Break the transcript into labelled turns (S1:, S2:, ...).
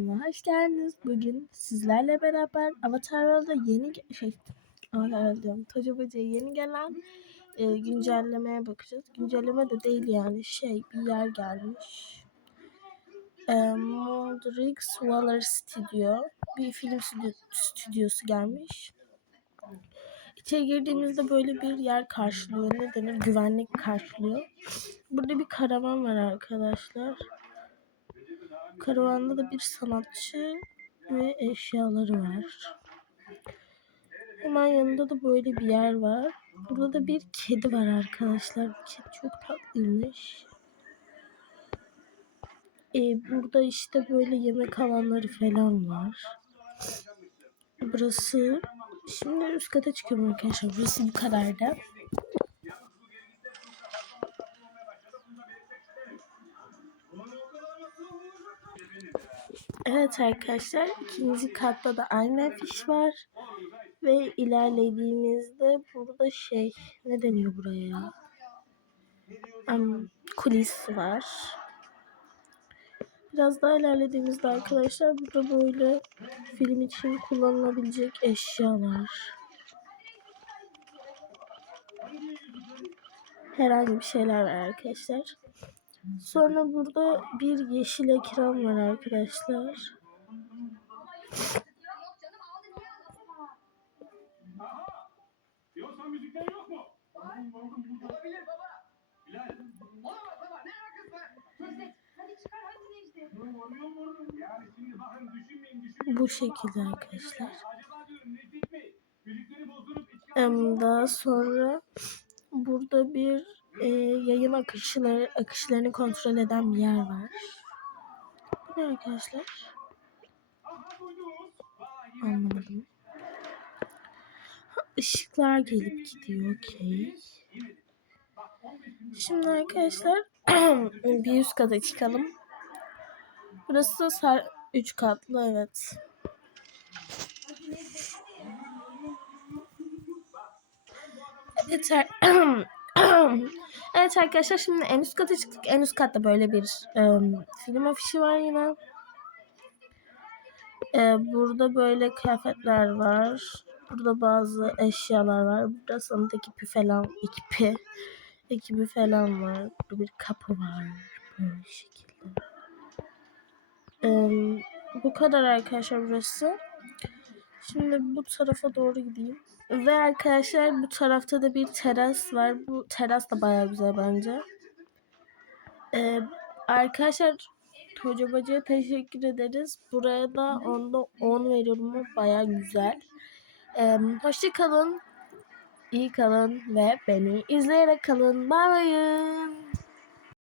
S1: Hoş geldiniz. Bugün sizlerle beraber Avatar World'da yeni şey Avatar diyorum. Toca Böceği yeni gelen e, güncellemeye bakacağız. Güncelleme de değil yani şey bir yer gelmiş. E, Modrix Waller Studio bir film stüdyo- stüdyosu gelmiş. İçeri girdiğimizde böyle bir yer karşılıyor. Ne denir? Güvenlik karşılıyor. Burada bir karavan var arkadaşlar. Karavanda da bir sanatçı ve eşyaları var. Hemen yanında da böyle bir yer var. Burada da bir kedi var arkadaşlar. Kedi çok tatlıymış. Ee, burada işte böyle yemek alanları falan var. Burası şimdi üst kata çıkıyorum arkadaşlar. Burası bu kadar da. Evet arkadaşlar ikinci katta da aynı afiş var. Ve ilerlediğimizde burada şey ne deniyor buraya ya? Am, kulis var. Biraz daha ilerlediğimizde arkadaşlar burada böyle film için kullanılabilecek eşyalar. Herhangi bir şeyler var arkadaşlar. Sonra burada bir yeşil ekran var arkadaşlar. Bu şekilde arkadaşlar.
S2: Acaba diyorum Necdet Bey. Müzikleri bozdurup içki
S1: Em, Daha sonra burada bir e, yayın akışları akışlarını kontrol eden bir yer var. Bu ne arkadaşlar? Anlamadım. Ha, ışıklar gelip gidiyor. Okey. Şimdi arkadaşlar bir üst kata çıkalım. Burası da sar 3 katlı evet. Evet, evet arkadaşlar şimdi en üst kata çıktık. En üst katta böyle bir em, film afişi var yine. Ee, burada böyle kıyafetler var. Burada bazı eşyalar var. Burada sanat ekibi falan, ekibi, ekibi falan var. Burada bir kapı var. Böyle şekilde. Ee, bu kadar arkadaşlar burası. Şimdi bu tarafa doğru gideyim. Ve arkadaşlar bu tarafta da bir teras var. Bu teras da baya güzel bence. Ee, arkadaşlar Hoca Bacı'ya teşekkür ederiz. Buraya da onda 10 veriyorum. Baya güzel. Ee, hoşça kalın. iyi kalın ve beni izleyerek kalın. Bye bye.